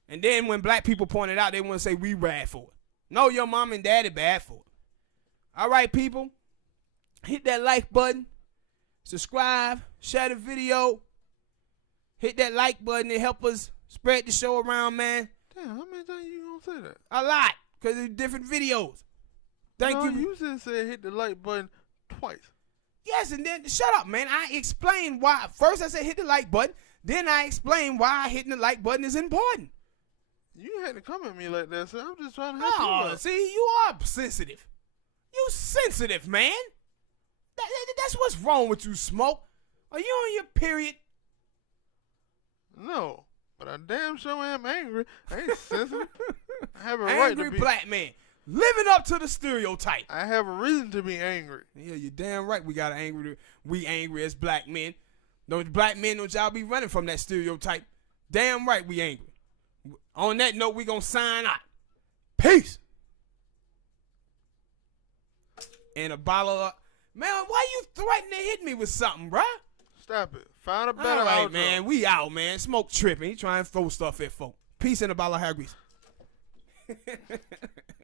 And then when black people point it out, they want to say we bad for it. No, your mom and daddy bad for it. All right, people. Hit that like button. Subscribe. Share the video. Hit that like button to help us spread the show around, man. Damn, how many times you gonna say that? A lot. Because it's different videos. Thank you. You just said hit the like button twice. Yes, and then shut up, man. I explained why. First I said hit the like button. Then I explained why hitting the like button is important. You had to come at me like that, so I'm just trying to help you out. See, you are sensitive. You sensitive, man. That's what's wrong with you, Smoke. Are you on your period? No, but I damn sure am angry. I ain't sensitive. I have a angry right to be. Angry black man. Living up to the stereotype. I have a reason to be angry. Yeah, you're damn right. We angry as black men. Black men, don't y'all be running from that stereotype. Damn right we angry. On that note, we gonna sign out. Peace. And a bottle of... Man, why you threatening to hit me with something, bruh? Stop it. Find a better All right, outro. man. We out, man. Smoke tripping. He trying to throw stuff at folk. Peace and a bottle of hair grease.